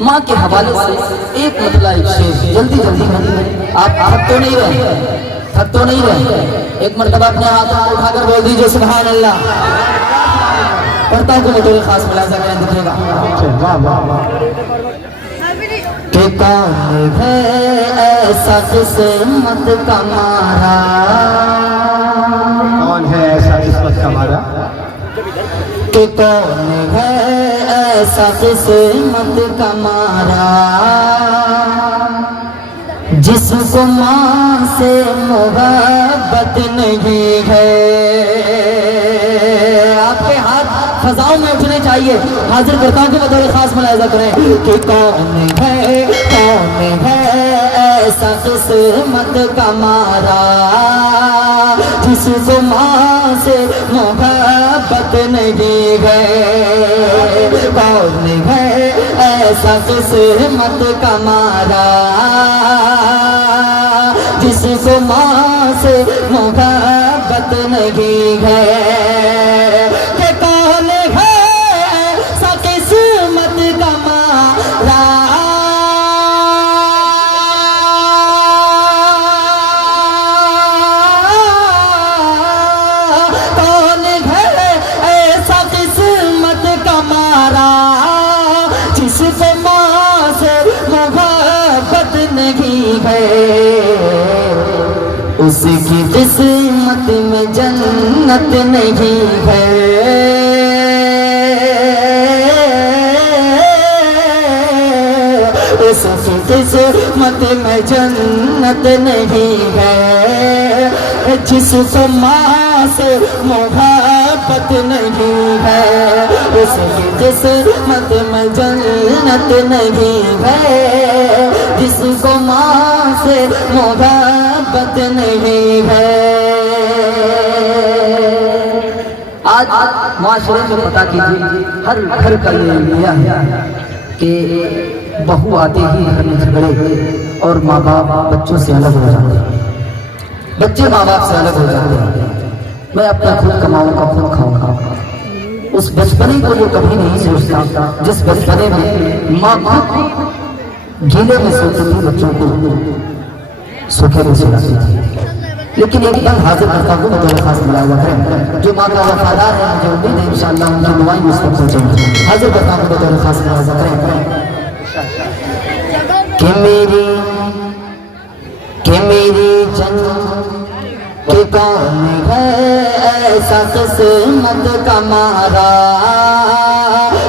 ماں کے حوالے سے ایک مطلع ایک شعر جلدی جلدی آپ تھک تو نہیں رہے ایک مرتبہ اپنے ہاتھوں کو اٹھا کر بول دیجئے سبحان اللہ. پڑھتا ہوں کہ بطور خاص ملاحظہ کریں دکھے گا. کہ کون ہے ایسا قسمت کا مارا, کون ہے ایسا قسمت کا مارا, کہ کون ہے ایسا قسمت کا مارا, جس کو ماں سے محبت نہیں ہے. آپ کے ہاتھ فضاؤں میں اٹھنے چاہیے. حاضر کرتا ہوں کہ بطور خاص ملاحظہ کریں کہ کون ہے ایسا قسمت کا مارا, جس کو ماں سے محبت نہیں ہے. کون ہے ایسا قسمت کا مارا, جس کو ماں سے محبت نہیں ہے. کہ کون ہے ایسا قسمت کا مارا, کون ہے ایسا قسمت کا مارا, جس کو ماں سے محبت نہیں ہے. اس کی قسمت میں جنت نہیں ہے. اس کی قسمت میں جنت نہیں ہے. جس کو ماں سے محبت نہیں ہے, اس کی قسمت میں جنت نہیں ہے. جس کو ماں سے محبت نہیں ہے. آج معاشرے میں پتہ کیجیے ہر گھر کا یہ ایریا ہے کہ بہو آتے ہی گھر میں جھگڑے اور ماں باپ بچوں سے الگ ہو جاتے ہیں, بچے ماں باپ سے الگ ہو جاتے ہیں. میں اپنا خود کماؤں گا خود کھاؤں گا. اس بچپنے کو وہ کبھی نہیں سوچتا جس بچپنے میں ماں باپ گیلے میں سوتی تھی, بچوں کو سوکھے میں سلاتی تھی. لیکن ایک بار حاضر کرتا ہوں بطور خاص ملاحظہ کریں جو ماں کا وفادار ہے, مجھے امید ہے انشاءاللہ ان کی دعائیں مجھ تک پہنچیں گی. حاضر کرتا ہوں بطور خاص ملاحظہ کریں کہ میری جنت, کہ کون ہے ایسا قسمت کا مارا,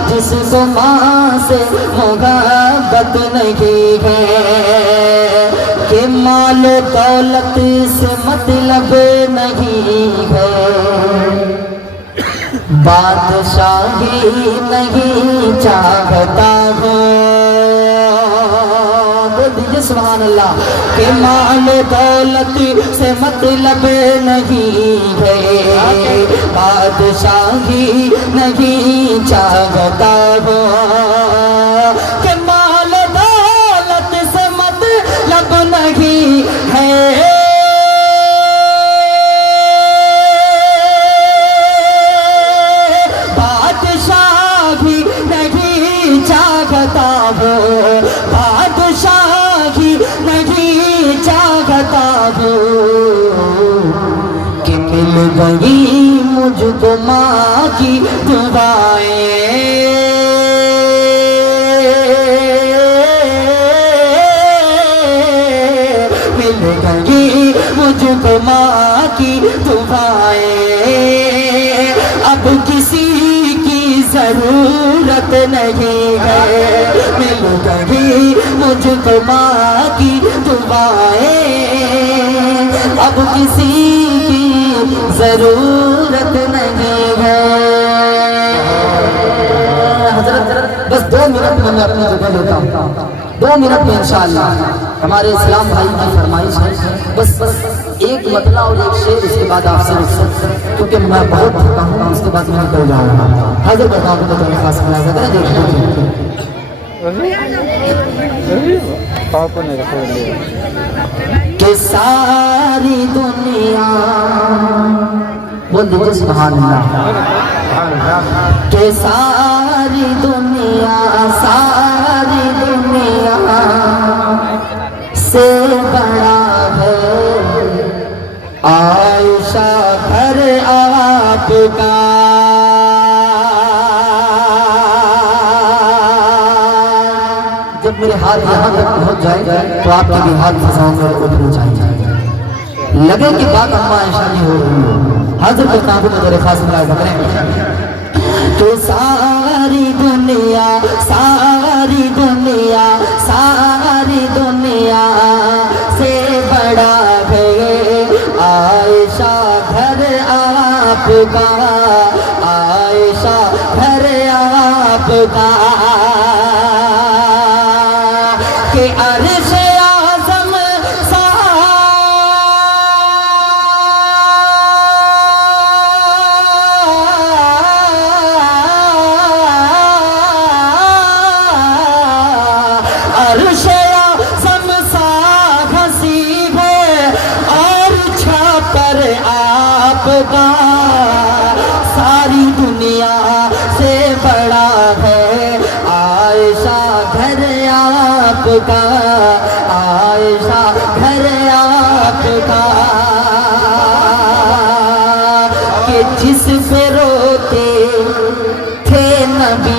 جس کو ماں سے محبت نہیں ہے. کہ مال و دولت سے مطلب نہیں ہے, بادشاہی نہیں چاہتا ہوں. بول دیجیے سبحان اللہ. کہ مال و دولت سے مطلب نہیں ہے, بادشاہی نہیں چاہتا ہوں. کہ مال و دولت سے مطلب نہیں ہے, بادشاہی نہیں چاہتا ہوں. بادشاہی نہیں چاہتا ہوں. کہ مل گئی مجھ کو ماں کی دعائیں, مل گئی مجھ کو ماں کی دعائیں. اب کسی کی ضرورت نہیں ہے, مل گئی مجھ کو ماں کی دعائیں. اب کسی کی ضرورت نہیں ہے. حضرت بس 2 منٹ میں اپنی جگہ لیتا ہوں, 2 منٹ میں انشاءاللہ. ہمارے اسلام بھائی کی فرمائش ہے بس ایک مطلع اور ایک شعر, اس کے بعد آپ سے رخصت, کیونکہ میں بہت تھکا ہوں, اس کے بعد میں نکل جاؤں گا. حاضر بتاؤں گا تو خاص ملاحظہ کریں. کہ ساری دنیا, بول دیجیے سبحان اللہ. کہ ساری دنیا, ساری سے بڑا ہے عائشہ گھر آپ کا جب میرے ہاتھ یہاں تک پہنچ جائے تو آپ کے بھی ہاتھ فضاؤں میں اٹھنے چاہیے لگے کہ بات اما عائشہ کی ہو رہی ہو حضرت کعب میں خاص ملاحظہ کریں کہ ساری دنیا ساری دنیا ساری دنیا سے بڑا ہے عائشہ گھر آپ کا عائشہ گھر آپ کا کہ عرش اعظم عرش اعظم سا ہنسی ہے اور چھاپر آپ کا ساری دنیا سے بڑا ہے عائشہ گھر آپ کا عائشہ گھر آپ کا کہ جس پہ روتے تھے نبی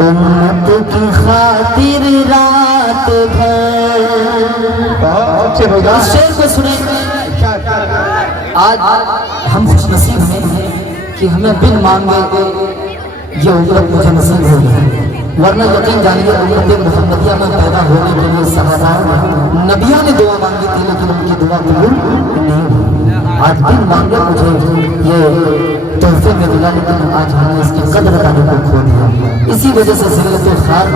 امت کی خاطر رات بھر اس شعر کو سنیں آج ہم خوش نصیب ہیں کہ ہمیں بن مانگے یہ امت مجھے نصیب ہو گئی ورنہ یقین جانیے امت محمدیہ میں پیدا ہونے کے لیے صحابہ نبیوں نے دعا مانگی تھی لیکن ان کی دعا قبول نہیں ہوئی آج بن مانگے مجھے یہ تحفے میں ملا لیکن آج ہم نے اس کی قدر کرنے کو کھو دیا اسی وجہ سے ذلت خار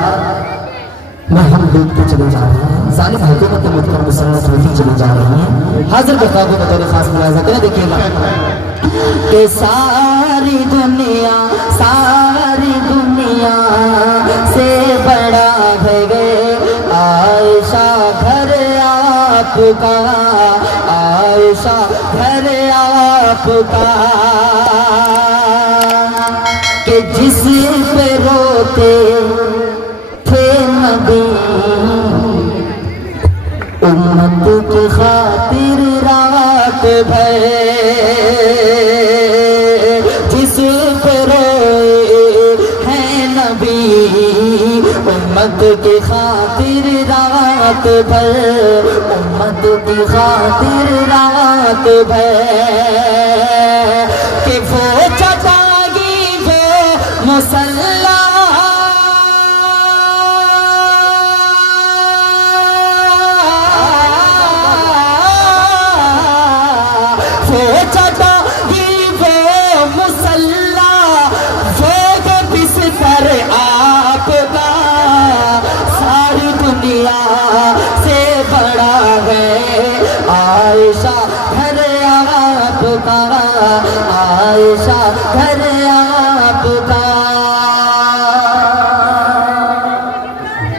میں ہم دیکھتے چلے جا رہے ہیں ظالم حکومت مطلب مسلط ہوتی چلی جا رہی ہیں حاضر بخابوں میں بطور خاص ملاحظہ کریں دیکھیے گا کہ ساری دنیا سے بڑا ہے عائشہ گھر آپ کا عائشہ گھر آپ کا کہ جس پہ روتے تھے نبی امت کی خاطر رات بھر جس پہ روئے ہیں نبی امت کی خاطر رات بھر امت کی خاطر رات بھر کہ وہ چٹائی وہ مسلح آپ کا ساری دنیا سے بڑا ہے عائشہ گھر آپ کا عائشہ گھر آپ کا